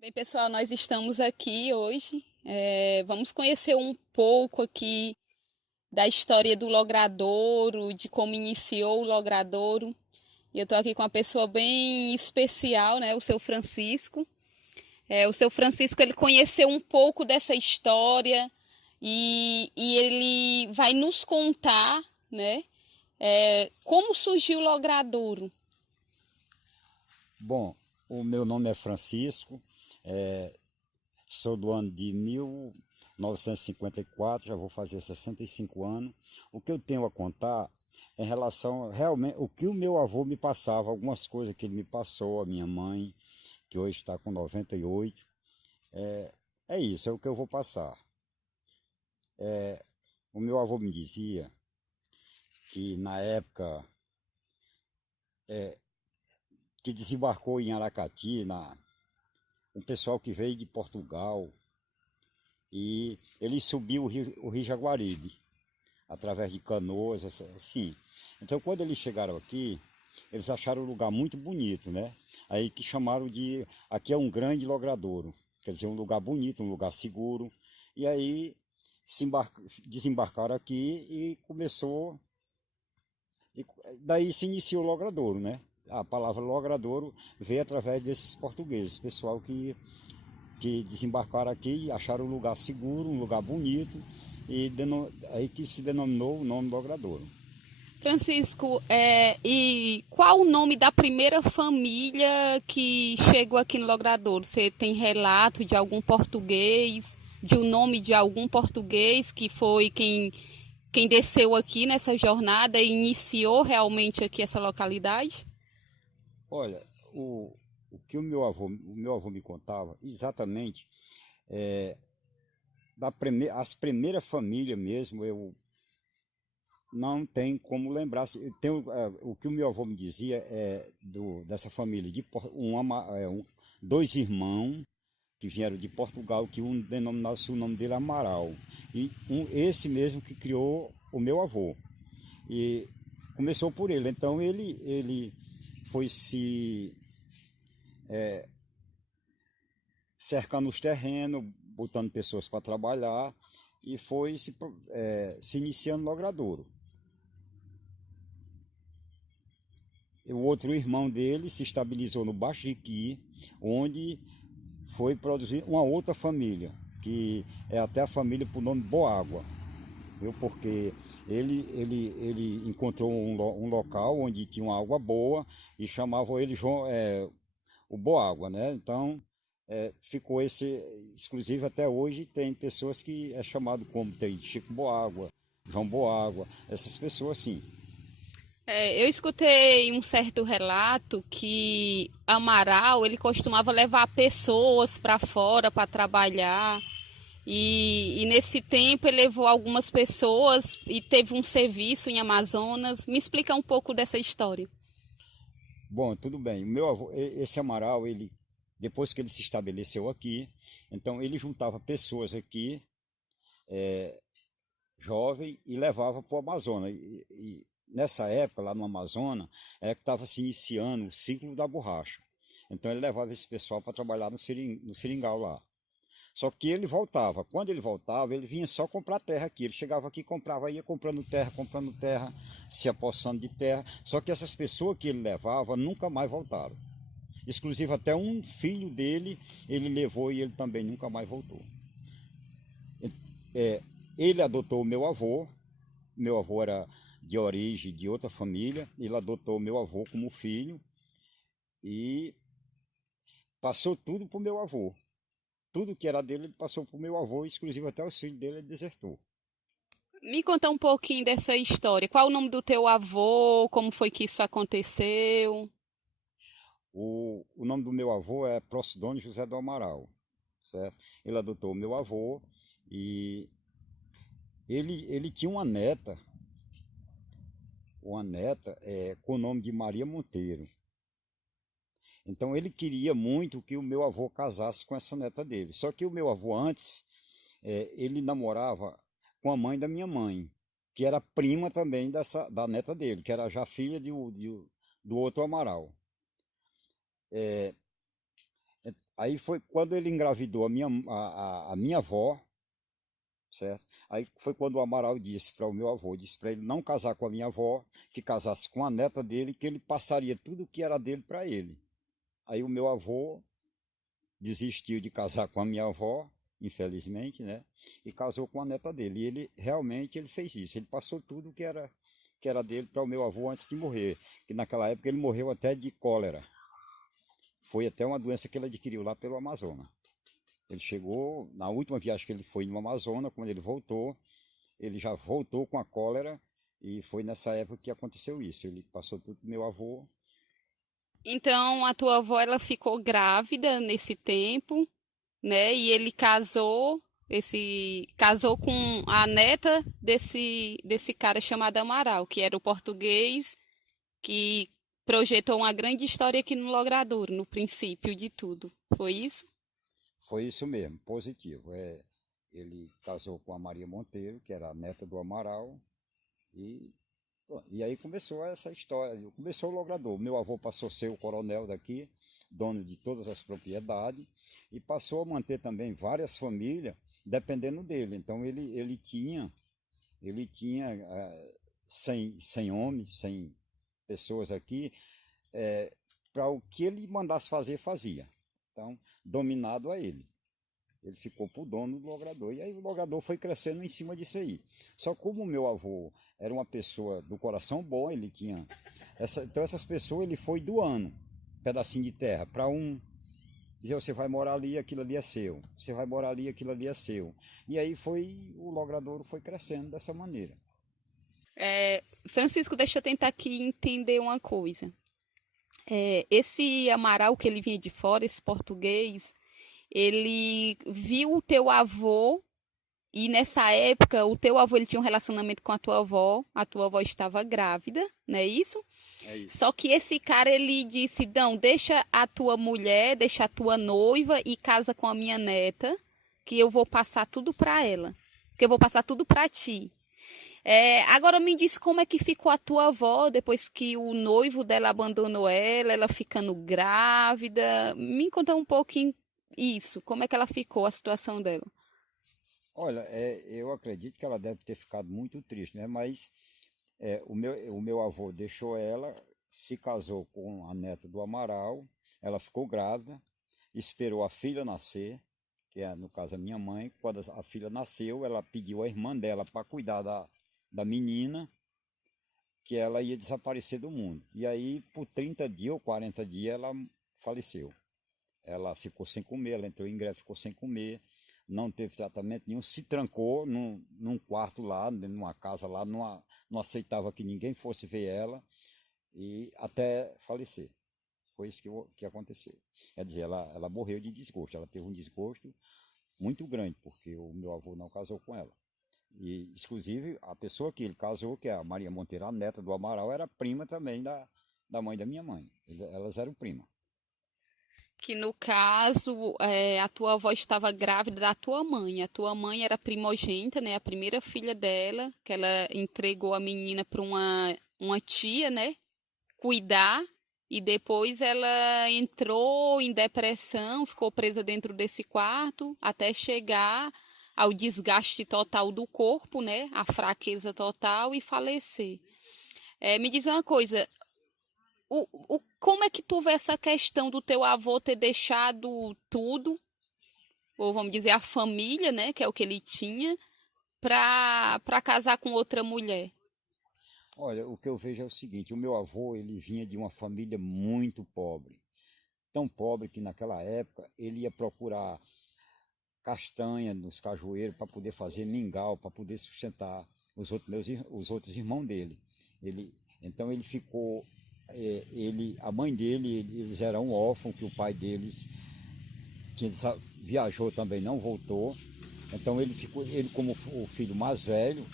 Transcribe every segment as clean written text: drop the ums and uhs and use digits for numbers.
Bem, pessoal, nós estamos aqui hoje. Vamos conhecer um pouco aqui da história do Logradouro, de como iniciou o Logradouro. E eu estou aqui com uma pessoa bem especial, né? O seu Francisco. O seu Francisco ele conheceu um pouco dessa história e ele vai nos contar, né? Como surgiu o Logradouro. Bom, o meu nome é Francisco, sou do ano de 1954, já vou fazer 65 anos. O que eu tenho a contar é em relação realmente o que o meu avô me passava, algumas coisas que ele me passou, a minha mãe, que hoje está com 98. É isso, é o que eu vou passar. O meu avô me dizia que na época que desembarcou em Aracati, um pessoal que veio de Portugal, e ele subiu o rio Jaguaribe, através de canoas, assim. Então, quando eles chegaram aqui, eles acharam o lugar muito bonito, né? Aí que chamaram de, aqui é um grande logradouro, quer dizer, um lugar bonito, um lugar seguro. E aí desembarcaram aqui e começou, e daí se iniciou o logradouro, né? A palavra logradouro veio através desses portugueses, pessoal que desembarcaram aqui e acharam um lugar seguro, um lugar bonito, e aí que se denominou o nome Logradouro. Francisco, e qual o nome da primeira família que chegou aqui no Logradouro? Você tem relato de algum português, de um nome de algum português que foi quem desceu aqui nessa jornada e iniciou realmente aqui essa localidade? Olha, o que o meu avô me contava, exatamente, as primeiras famílias mesmo, eu não tenho como lembrar. O que o meu avô me dizia dessa família, dois irmãos, que vieram de Portugal, que um denominava-se o nome dele Amaral. E esse mesmo que criou o meu avô. E começou por ele. Então ele foi se cercando os terrenos, botando pessoas para trabalhar e foi se iniciando no Logradouro. O outro irmão dele se estabilizou no Baixo Jiqui, onde foi produzir uma outra família, que é até a família por nome Boágua, viu? Porque ele encontrou um local onde tinha uma água boa e chamavam ele o Boágua, né? Então ficou esse exclusivo até hoje. Tem pessoas que é chamado como tem Chico Boágua, João Boágua, essas pessoas sim. Eu escutei um certo relato que Amaral ele costumava levar pessoas para fora para trabalhar. E nesse tempo ele levou algumas pessoas e teve um serviço em Amazonas. Me explica um pouco dessa história. Bom, tudo bem. O meu avô, esse Amaral, ele depois que ele se estabeleceu aqui, então ele juntava pessoas aqui, jovem, e levava para o Amazonas. E nessa época, lá no Amazonas, é que estava se iniciando o ciclo da borracha. Então ele levava esse pessoal para trabalhar no seringal lá. Só que ele voltava. Quando ele voltava, ele vinha só comprar terra aqui. Ele chegava aqui, comprava, ia comprando terra, se apossando de terra. Só que essas pessoas que ele levava nunca mais voltaram. Exclusive até um filho dele, ele levou e ele também nunca mais voltou. É, ele adotou o meu avô. Meu avô era de origem de outra família. Ele adotou o meu avô como filho e passou tudo para o meu avô. Tudo que era dele, ele passou para o meu avô, exclusive até os filhos dele, ele desertou. Me conta um pouquinho dessa história. Qual o nome do teu avô? Como foi que isso aconteceu? O nome do meu avô é Procidônio José do Amaral, certo? Ele adotou o meu avô e ele tinha uma neta com o nome de Maria Monteiro. Então ele queria muito que o meu avô casasse com essa neta dele. Só que o meu avô antes, ele namorava com a mãe da minha mãe, que era prima também da neta dele, que era já filha do outro Amaral. Aí foi quando ele engravidou a minha avó, certo? Aí foi quando o Amaral disse para o meu avô, disse para ele não casar com a minha avó, que casasse com a neta dele, que ele passaria tudo que era dele para ele. Aí o meu avô desistiu de casar com a minha avó, infelizmente, né? E casou com a neta dele. E ele realmente ele fez isso. Ele passou tudo que era dele para o meu avô antes de morrer. Que naquela época ele morreu até de cólera. Foi até uma doença que ele adquiriu lá pelo Amazonas. Ele chegou, na última viagem que ele foi no Amazonas, quando ele voltou, ele já voltou com a cólera e foi nessa época que aconteceu isso. Ele passou tudo pro meu avô. Então, a tua avó ela ficou grávida nesse tempo, né? E ele casou com a neta desse cara chamado Amaral, que era o português que projetou uma grande história aqui no Logradouro, no princípio de tudo. Foi isso? Foi isso mesmo, positivo. Ele casou com a Maria Monteiro, que era a neta do Amaral, e, e aí começou essa história. Começou o logrador. Meu avô passou a ser o coronel daqui, dono de todas as propriedades, e passou a manter também várias famílias dependendo dele. Então ele tinha 100 homens, 100 pessoas aqui, para o que ele mandasse fazer, fazia. Então, dominado a ele. Ele ficou por dono do logrador. E aí o logrador foi crescendo em cima disso aí. Só como o meu avô era uma pessoa do coração bom, ele tinha. Então essas pessoas ele foi doando um pedacinho de terra para um. Dizer, você vai morar ali, aquilo ali é seu. Você vai morar ali, aquilo ali é seu. E aí o logradouro foi crescendo dessa maneira. Francisco, deixa eu tentar aqui entender uma coisa. Esse Amaral que ele vinha de fora, esse português, ele viu o teu avô e nessa época o teu avô ele tinha um relacionamento com a tua avó estava grávida, não é isso? É isso. Só que esse cara ele disse, não, deixa a tua mulher, deixa a tua noiva e casa com a minha neta, que eu vou passar tudo para ela, que eu vou passar tudo para ti. Agora me diz como é que ficou a tua avó depois que o noivo dela abandonou ela ficando grávida. Me conta um pouquinho isso, como é que ela ficou, a situação dela. Olha, eu acredito que ela deve ter ficado muito triste, né? Mas o meu avô deixou ela, se casou com a neta do Amaral, ela ficou grávida, esperou a filha nascer, que é no caso a minha mãe. Quando a filha nasceu, ela pediu à irmã dela para cuidar da menina, que ela ia desaparecer do mundo. E aí, por 30 dias ou 40 dias, ela faleceu. Ela ficou sem comer, ela entrou em greve, ficou sem comer, não teve tratamento nenhum, se trancou num quarto lá, numa casa lá, não aceitava que ninguém fosse ver ela, e até falecer. Foi isso que aconteceu. Quer dizer, ela morreu de desgosto, ela teve um desgosto muito grande, porque o meu avô não casou com ela. E, inclusive, a pessoa que ele casou, que é a Maria Monteiro, a neta do Amaral, era prima também da mãe da minha mãe. Elas eram primas. Que no caso, a tua avó estava grávida da tua mãe. A tua mãe era primogênita, né? A primeira filha dela, que ela entregou a menina para uma tia, né? Cuidar. E depois ela entrou em depressão, ficou presa dentro desse quarto, até chegar ao desgaste total do corpo, né? A fraqueza total e falecer. Me diz uma coisa, como é que tu vê essa questão do teu avô ter deixado tudo, ou vamos dizer a família, né, que é o que ele tinha, para casar com outra mulher? Olha, o que eu vejo é o seguinte: o meu avô ele vinha de uma família muito pobre, tão pobre que naquela época ele ia procurar castanha nos cajueiros para poder fazer mingau, para poder sustentar os outros irmãos dele. Então ele ficou, a mãe dele, eles eram órfãos, que o pai deles viajou também, não voltou. Então ele como o filho mais velho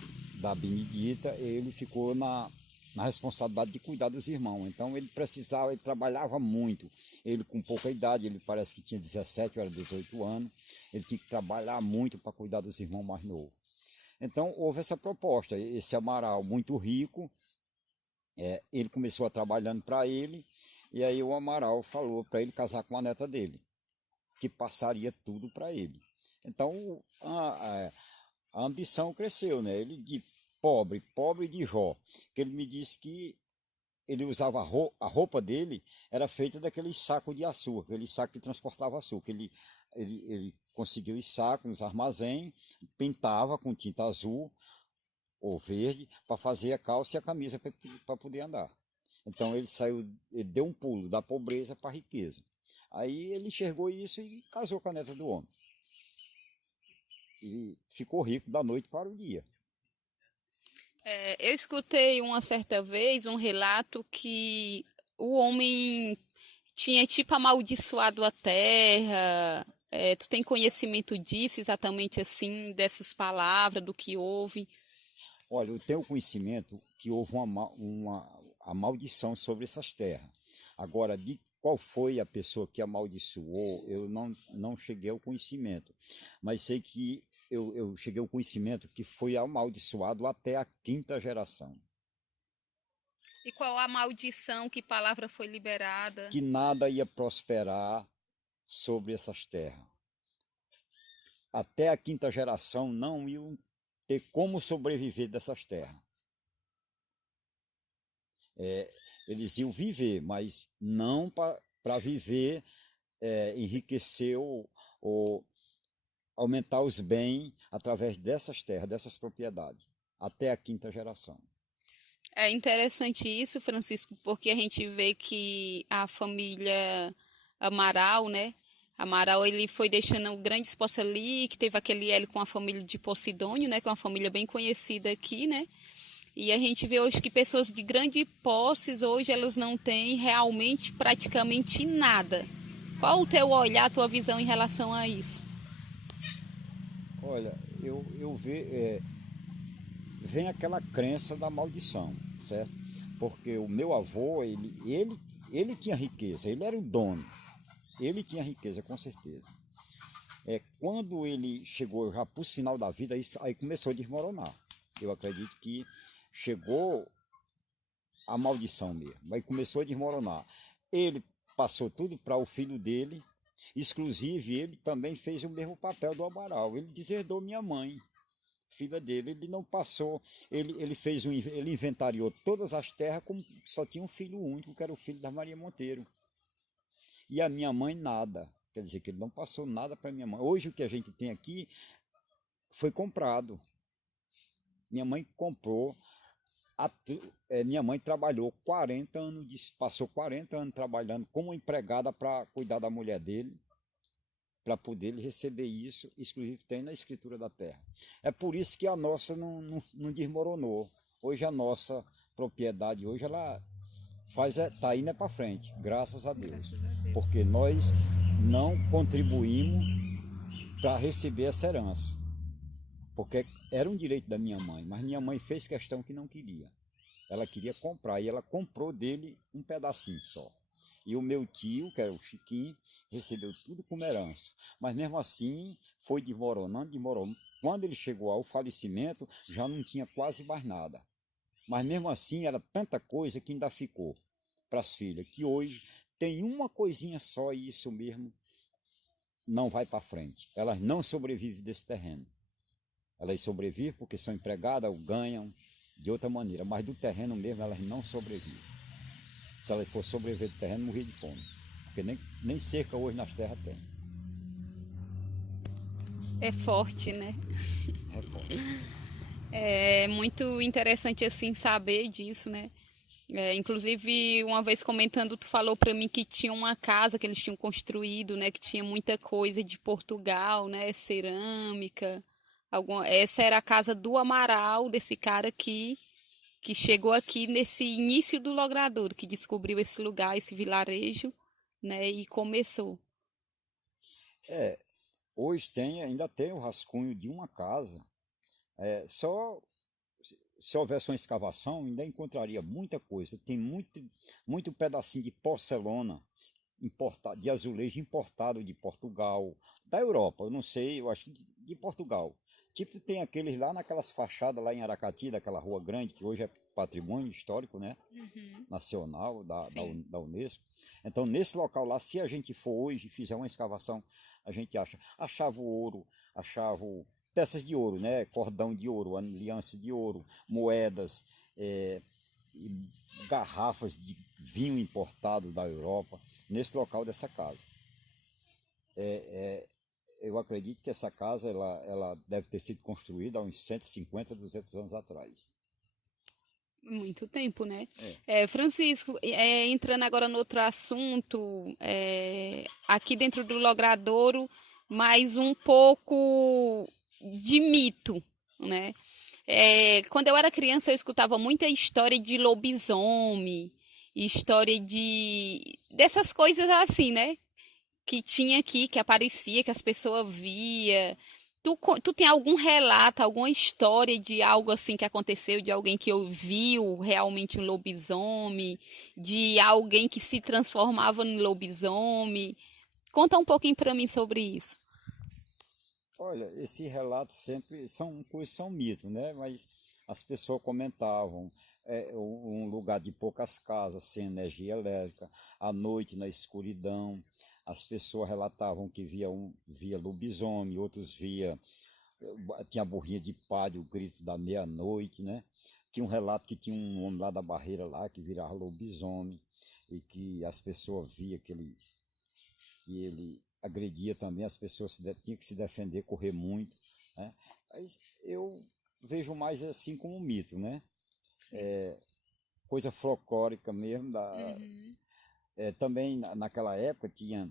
da Benedita, ele ficou na responsabilidade de cuidar dos irmãos. Então ele precisava, ele trabalhava muito. Ele com pouca idade, ele parece que tinha 17 ou era 18 anos, ele tinha que trabalhar muito para cuidar dos irmãos mais novos. Então houve essa proposta, esse Amaral muito rico, ele começou a trabalhando para ele, e aí o Amaral falou para ele casar com a neta dele. que passaria tudo para ele. Então a ambição cresceu, né? Ele de pobre de Jó, que ele me disse que ele usava a roupa dele era feita daquele saco de açúcar, aquele saco que transportava açúcar. Ele conseguiu esse saco nos armazéns, pintava com tinta azul ou verde para fazer a calça e a camisa para poder andar. Então ele deu um pulo da pobreza para a riqueza. Aí ele enxergou isso e casou com a neta do homem. E ficou rico da noite para o dia. Eu escutei uma certa vez um relato que o homem tinha tipo amaldiçoado a terra. Tu tem conhecimento disso, exatamente assim, dessas palavras, do que houve? Olha, eu tenho conhecimento que houve a maldição sobre essas terras. Agora, de qual foi a pessoa que amaldiçoou, eu não cheguei ao conhecimento. Mas sei que eu cheguei ao conhecimento que foi amaldiçoado até a 5ª geração. E qual a maldição, que palavra foi liberada? Que nada ia prosperar sobre essas terras. Até a 5ª geração não iam ter como sobreviver dessas terras. Eles iam viver, mas não para viver, enriquecer ou aumentar os bens através dessas terras, dessas propriedades, até a 5ª geração. É interessante isso, Francisco, porque a gente vê que a família Amaral, né? Amaral, ele foi deixando grandes posses ali, que teve aquele L com a família de Posidônio, né? Que é uma família bem conhecida aqui, né? E a gente vê hoje que pessoas de grandes posses, hoje elas não têm realmente praticamente nada. Qual o teu olhar, a tua visão em relação a isso? Olha, eu vejo, vem aquela crença da maldição, certo? Porque o meu avô, ele tinha riqueza, ele era o dono, ele tinha riqueza, com certeza. Quando ele chegou já para o final da vida, aí começou a desmoronar. Eu acredito que chegou a maldição mesmo, aí começou a desmoronar. Ele passou tudo para o filho dele, inclusive ele também fez o mesmo papel do Amaral. Ele deserdou minha mãe, filha dele. Ele não passou, ele inventariou todas as terras, como só tinha um filho único, que era o filho da Maria Monteiro. E a minha mãe nada. Quer dizer que ele não passou nada para minha mãe. Hoje o que a gente tem aqui foi comprado. Minha mãe comprou. Minha mãe trabalhou 40 anos, passou 40 anos trabalhando como empregada para cuidar da mulher dele, para poder ele receber isso, exclusivo tem na escritura da terra. É por isso que a nossa não desmoronou. Hoje a nossa propriedade, hoje ela está indo para frente, graças a Deus. Graças a Deus. Porque nós não contribuímos para receber essa herança. Porque era um direito da minha mãe, mas minha mãe fez questão que não queria. Ela queria comprar e ela comprou dele um pedacinho só. E o meu tio, que era o Chiquinho, recebeu tudo como herança. Mas mesmo assim, foi desmoronando. Quando ele chegou ao falecimento, já não tinha quase mais nada. Mas mesmo assim, era tanta coisa que ainda ficou para as filhas, que hoje tem uma coisinha só e isso mesmo não vai para frente. Elas não sobrevivem desse terreno. Elas sobrevivem porque são empregadas ou ganham de outra maneira, mas do terreno mesmo elas não sobrevivem. Se elas for sobreviver do terreno, morrer de fome. Porque nem cerca hoje nas terras tem. É forte, né? É forte. É muito interessante assim saber disso, né? Inclusive, uma vez comentando, tu falou para mim que tinha uma casa que eles tinham construído, né? Que tinha muita coisa de Portugal, né? Cerâmica. Essa era a casa do Amaral, desse cara aqui, que chegou aqui nesse início do Logradouro, que descobriu esse lugar, esse vilarejo, né? E começou. Hoje ainda tem o rascunho de uma casa. Só se houvesse uma escavação, ainda encontraria muita coisa. Tem muito pedacinho de porcelana importado, de azulejo importado de Portugal, da Europa, eu não sei, eu acho que de Portugal. Tipo, tem aqueles lá naquelas fachadas lá em Aracati, daquela rua grande, que hoje é patrimônio histórico, né? Uhum. Nacional Sim. da Unesco. Então, nesse local lá, se a gente for hoje e fizer uma escavação, a gente achava o ouro, achava peças de ouro, né? Cordão de ouro, aliança de ouro, moedas, é, e garrafas de vinho importado da Europa, nesse local dessa casa. Eu acredito que essa casa ela deve ter sido construída há uns 150, 200 anos atrás. Muito tempo, né? É. Francisco, entrando agora no outro assunto, aqui dentro do Logradouro, mais um pouco de mito, né? Quando eu era criança, eu escutava muita história de lobisomem, história dessas coisas assim, né? Que tinha aqui, que aparecia, que as pessoas via. Tu tem algum relato, alguma história de algo assim que aconteceu, de alguém que viu realmente um lobisomem, de alguém que se transformava em lobisomem? Conta um pouquinho para mim sobre isso. Olha, esses relatos sempre são coisas, são mitos, né? Mas as pessoas comentavam, um lugar de poucas casas, sem energia elétrica, à noite na escuridão. As pessoas relatavam que via lobisomem, outros tinha a burrinha de palha, o grito da meia-noite, né? Tinha um relato que tinha um homem lá da barreira lá que virava lobisomem e que as pessoas via que ele agredia também, as pessoas tinham que se defender, correr muito, né? Mas eu vejo mais assim como um mito, né? Sim. Coisa folclórica mesmo. Uhum. Também naquela época tinha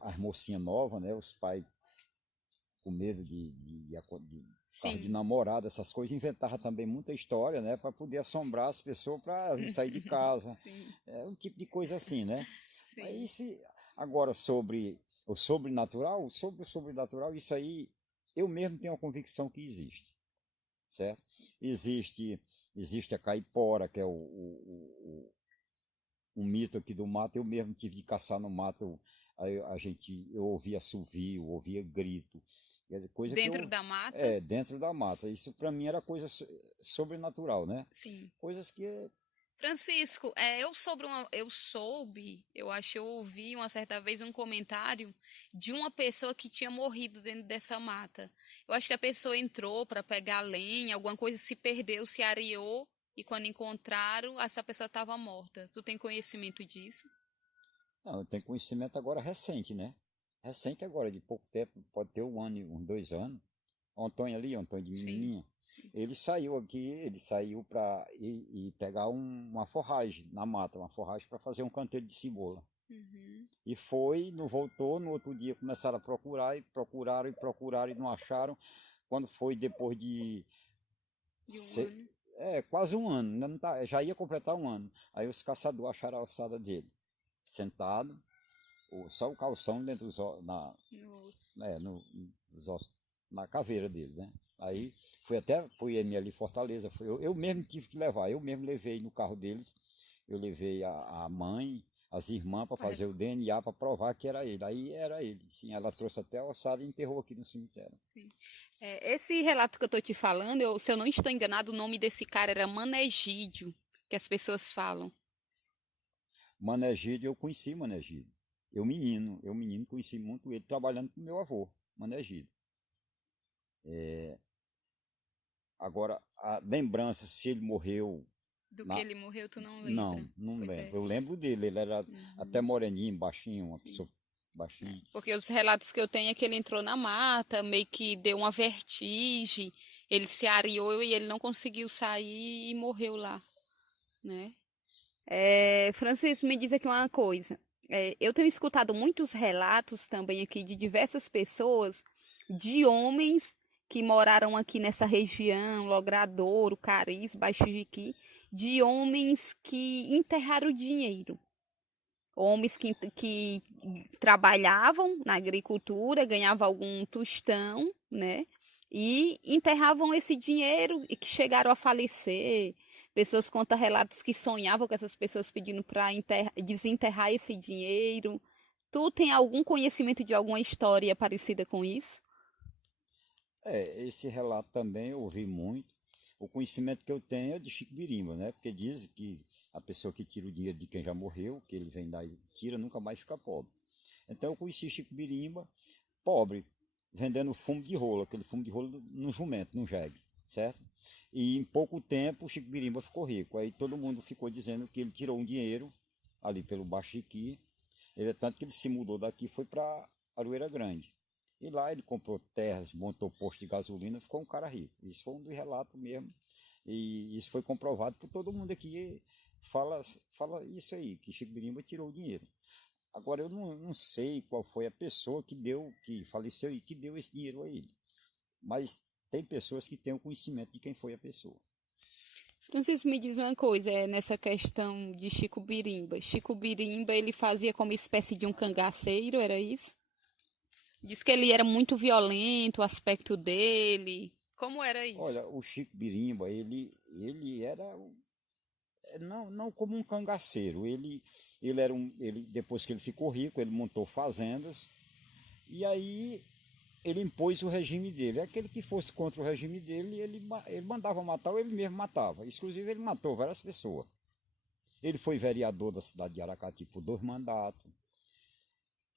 as mocinhas novas, né? Os pais com medo de carro de Sim. namorado, essas coisas, inventava também muita história, né? Para poder assombrar as pessoas para não sair de casa. Sim. É um tipo de coisa assim, né? Sim. Mas agora sobre o sobrenatural, sobre o sobrenatural, isso aí eu mesmo tenho a convicção que existe, certo? Existe a caipora, que é um mito aqui do mato. Eu mesmo tive de caçar no mato, aí eu ouvia assovio, ouvia grito, coisa que Dentro eu da mata? dentro da mata. Isso para mim era coisa sobrenatural, né? Sim. Coisas que Francisco, eu soube, eu acho que eu ouvi uma certa vez um comentário de uma pessoa que tinha morrido dentro dessa mata. Eu acho que a pessoa entrou para pegar lenha, alguma coisa se perdeu, se areou e quando encontraram, essa pessoa estava morta. Tu tem conhecimento disso? não, tem conhecimento agora recente, né? Recente agora, de pouco tempo, pode ter um ano, uns 2 anos. O Antônio ali, o Antônio de Sim, menininha, sim. ele saiu para ir pegar uma forragem na mata, uma forragem para fazer um canteiro de cebola. Uhum. E foi, não voltou, no outro dia começaram a procurar, e procuraram, e procuraram, e não acharam. Quando foi depois de De um se- ano. quase um ano, ainda não já ia completar um ano. Aí os caçadores acharam a ossada dele, sentado, só o calção dentro dos Nossa. nos ossos, na caveira dele, né? Aí fui ali em Fortaleza, eu mesmo tive que levar, eu mesmo levei no carro deles, eu levei a mãe, as irmãs para Olha, fazer o DNA para provar que era ele. Aí era ele. Sim, ela trouxe até a ossada e enterrou aqui no cemitério. sim. Esse relato que eu tô te falando, se eu não estou enganado, o nome desse cara era Manegídio, que as pessoas falam. Manegídio, eu conheci Manegídio. Eu menino conheci muito ele trabalhando com meu avô, Manegídio. Agora, a lembrança se ele morreu Do que na, ele morreu, tu não lembra? não Pois é. lembro. Eu lembro dele, ele era até Uhum, moreninho, baixinho, uma sim. pessoa baixinho. Porque os relatos que eu tenho é que ele entrou na mata, meio que deu uma vertigem, ele se areou e ele não conseguiu sair e morreu lá, né? Francisco, me diz aqui uma coisa. Eu tenho escutado muitos relatos também aqui de diversas pessoas, de homens que moraram aqui nessa região, Logradouro, Caris, Baixo Jiqui, de homens que enterraram dinheiro. Homens que trabalhavam na agricultura, ganhavam algum tostão, né? E enterravam esse dinheiro e que chegaram a falecer. Pessoas contam relatos que sonhavam com essas pessoas pedindo para desenterrar esse dinheiro. Tu tem algum conhecimento de alguma história parecida com isso? Esse relato também eu ouvi muito. O conhecimento que eu tenho é de Chico Birimba, né? Porque diz que a pessoa que tira o dinheiro de quem já morreu, que ele vem lá e tira, nunca mais fica pobre. Então eu conheci Chico Birimba pobre, vendendo fumo de rolo, aquele fumo de rolo no jumento, no jegue, certo? E em pouco tempo o Chico Birimba ficou rico. Aí todo mundo ficou dizendo que ele tirou um dinheiro ali pelo Baxiqui. Ele é tanto que ele se mudou daqui e foi para Aroeira Grande. E lá ele comprou terras, montou posto de gasolina, ficou um cara rico. Isso foi um dos relatos mesmo. E isso foi comprovado por todo mundo aqui. Fala isso aí, que Chico Birimba tirou o dinheiro. Agora eu não sei qual foi a pessoa que faleceu e que deu esse dinheiro a ele. Mas tem pessoas que têm o conhecimento de quem foi a pessoa. Francisco, me diz uma coisa, nessa questão de Chico Birimba. Chico Birimba, ele fazia como espécie de um cangaceiro, era isso? Diz que ele era muito violento, o aspecto dele. Como era isso? Olha, o Chico Birimba, ele era não como um cangaceiro. Ele depois que ele ficou rico, ele montou fazendas e aí ele impôs o regime dele. Aquele que fosse contra o regime dele, ele mandava matar ou ele mesmo matava. Inclusive ele matou várias pessoas. Ele foi vereador da cidade de Aracati por 2 mandatos.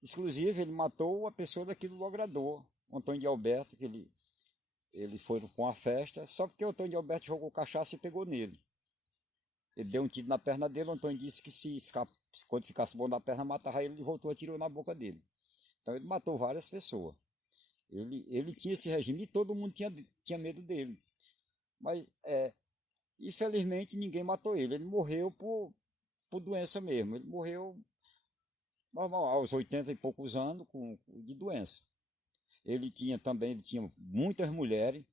Inclusive ele matou a pessoa daqui do Logrador, Antônio de Alberto, que ele foi com a festa, só porque o Antônio de Alberto jogou cachaça e pegou nele. Ele deu um tiro na perna dele, o Antônio disse que quando ficasse bom na perna, matava ele, ele voltou e atirou na boca dele. Então ele matou várias pessoas. Ele tinha esse regime e todo mundo tinha medo dele. Mas, infelizmente, ninguém matou ele. Ele morreu por doença mesmo. Ele morreu normal, aos 80 e poucos anos de doença. Ele tinha muitas mulheres.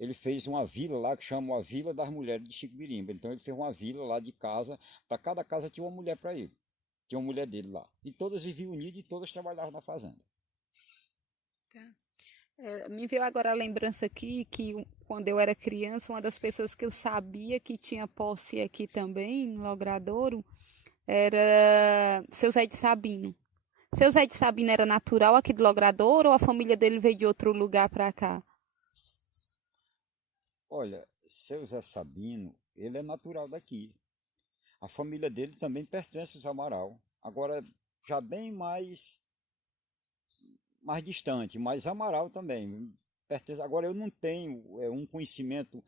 Ele fez uma vila lá que chama a Vila das Mulheres de Chico Birimba. Então ele fez uma vila lá de casa, para cada casa tinha uma mulher para ele. Tinha uma mulher dele lá. E todas viviam unidas e todas trabalhavam na fazenda. Me veio agora a lembrança aqui que quando eu era criança, uma das pessoas que eu sabia que tinha posse aqui também, no Logradouro, era seu Zé de Sabino. Seu Zé de Sabino era natural aqui do Logradouro ou a família dele veio de outro lugar para cá? Olha, seu Zé Sabino, ele é natural daqui. A família dele também pertence aos Amaral. Agora, já bem mais distante, mas Amaral também. Pertence. Agora, eu não tenho um conhecimento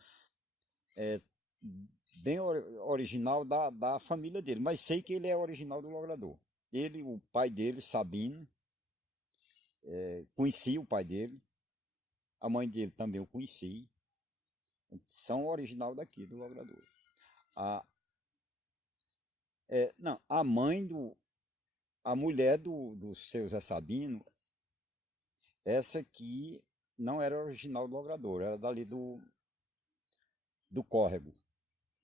bem original da família dele, mas sei que ele é original do Logrador. Ele, o pai dele, Sabino, conheci o pai dele, a mãe dele também eu conheci, são original daqui, do Logrador. Não, a mulher do seu Zé Sabino, essa aqui não era original do Logrador, era dali do Córrego,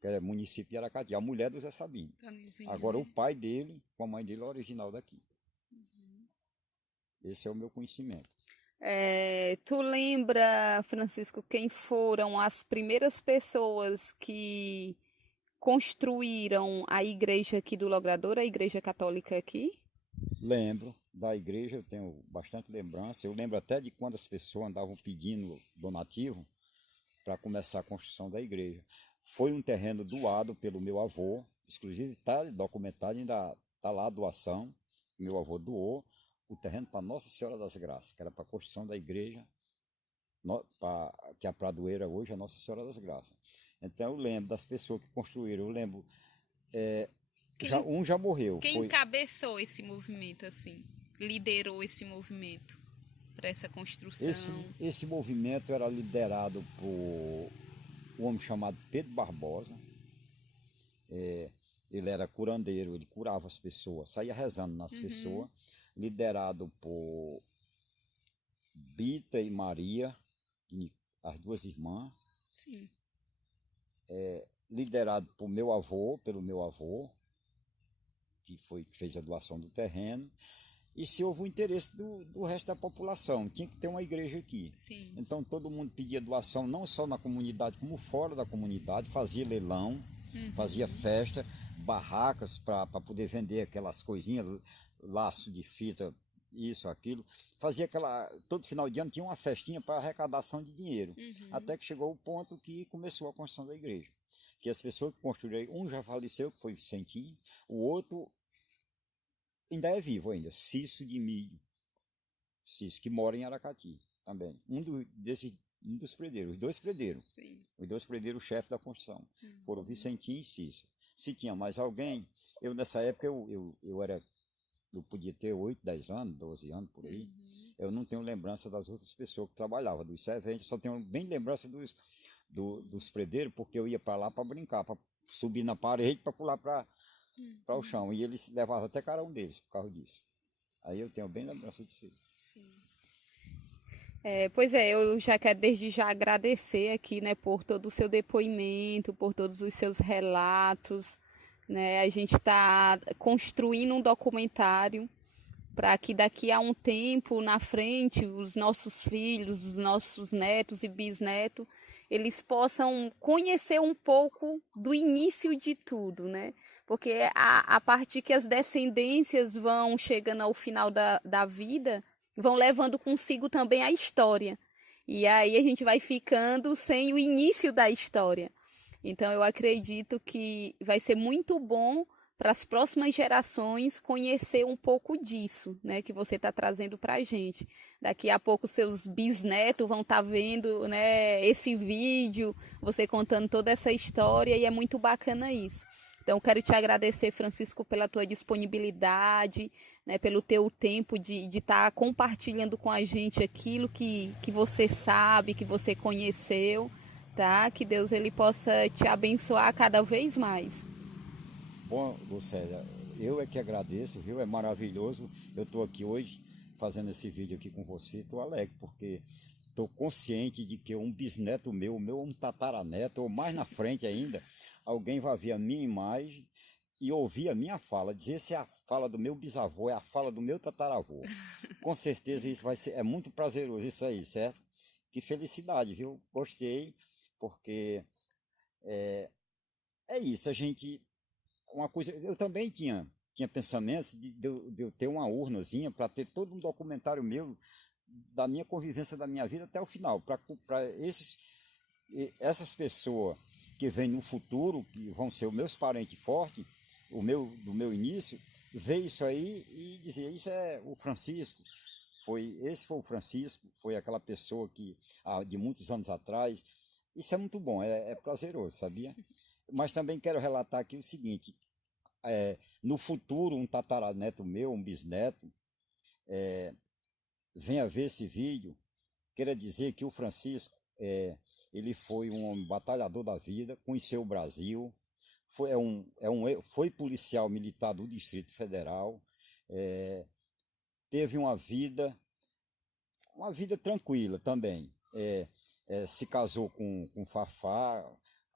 que é município de Aracati, a mulher do Zé Sabino. Canizinho, Agora né? o pai dele, com a mãe dele, é original daqui. Esse é o meu conhecimento. Tu lembra, Francisco, quem foram as primeiras pessoas que construíram a igreja aqui do Logradouro, a igreja católica aqui? Lembro da igreja, eu tenho bastante lembrança. Eu lembro até de quando as pessoas andavam pedindo donativo para começar a construção da igreja. Foi um terreno doado pelo meu avô, inclusive está documentado, ainda está lá a doação. Meu avô doou o terreno para Nossa Senhora das Graças, que era para a construção da igreja, que a Pradoeira hoje é Nossa Senhora das Graças. Então eu lembro das pessoas que construíram, eu lembro, um já morreu. Quem encabeçou esse movimento, assim? Liderou esse movimento para essa construção? Esse movimento era liderado por um homem chamado Pedro Barbosa. Ele era curandeiro, ele curava as pessoas, saía rezando nas pessoas, liderado por Bita e Maria, as 2 irmãs. Sim. Liderado pelo meu avô, que fez a doação do terreno. E se houve o interesse do resto da população, tinha que ter uma igreja aqui. Sim. Então todo mundo pedia doação, não só na comunidade, como fora da comunidade, fazia leilão, fazia festa, barracas para poder vender aquelas coisinhas, laço de fita isso, aquilo. Fazia aquela. Todo final de ano tinha uma festinha para arrecadação de dinheiro. Até que chegou o ponto que começou a construção da igreja. Que as pessoas que construíram, um já faleceu, que foi Vicentinho, o outro ainda é vivo ainda, Cício de Milho. Cício, que mora em Aracati também. Um dos predeiros, os dois predeiros. Sim. Os dois predeiros, o chefe da construção. Foram Vicentinho e Cício. Se tinha mais alguém, eu nessa época eu podia ter 8, 10 anos, 12 anos por aí. Eu não tenho lembrança das outras pessoas que trabalhavam, dos serventes, só tenho bem lembrança dos predeiros, porque eu ia para lá para brincar, para subir na parede, para pular para o chão. E eles levavam até cada um deles por causa disso. Aí eu tenho bem lembrança disso. Sim. Pois é, eu já quero desde já agradecer aqui, né, por todo o seu depoimento, por todos os seus relatos, né? A gente está construindo um documentário para que daqui a um tempo na frente os nossos filhos, os nossos netos e bisnetos, eles possam conhecer um pouco do início de tudo, né? Porque a partir que as descendências vão chegando ao final da vida, vão levando consigo também a história. E aí a gente vai ficando sem o início da história. Então eu acredito que vai ser muito bom para as próximas gerações conhecer um pouco disso, né, que você está trazendo para a gente. Daqui a pouco seus bisnetos vão estar vendo, né, esse vídeo, você contando toda essa história, e é muito bacana isso. Então, quero te agradecer, Francisco, pela tua disponibilidade, né, pelo teu tempo de estar compartilhando com a gente aquilo que você sabe, que você conheceu, tá? Que Deus ele possa te abençoar cada vez mais. Bom, Lucélia, eu é que agradeço, viu? É maravilhoso. Eu estou aqui hoje fazendo esse vídeo aqui com você. Estou alegre porque estou consciente de que um bisneto meu, um tataraneto, ou mais na frente ainda, alguém vai ver a minha imagem e ouvir a minha fala, dizer se é a fala do meu bisavô, é a fala do meu tataravô. Com certeza isso vai ser, é muito prazeroso isso aí, certo? Que felicidade, viu? Gostei, porque é isso, a gente uma coisa, eu também tinha pensamentos de eu ter uma urnazinha para ter todo um documentário meu da minha convivência da minha vida até o final, para essas pessoas que vêm no futuro, que vão ser os meus parentes fortes, do meu início, ver isso aí e dizer, isso é o Francisco, esse foi o Francisco, foi aquela pessoa que, de muitos anos atrás, isso é muito bom, é prazeroso, sabia? Mas também quero relatar aqui o seguinte, no futuro, um tataraneto meu, um bisneto, venha ver esse vídeo, queira dizer que o Francisco, ele foi um batalhador da vida, conheceu o Brasil, foi policial militar do Distrito Federal, teve uma vida tranquila também. Se casou com Fafá,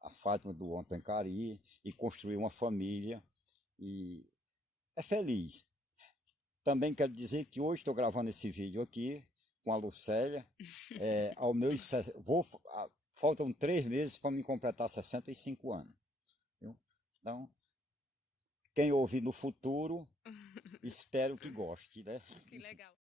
a Fátima do Antancari, e construiu uma família, e é feliz. Também quero dizer que hoje estou gravando esse vídeo aqui com a Lucélia. Faltam 3 meses para me completar 65 anos. Viu? Então, quem ouvir no futuro, espero que goste, né? Que legal.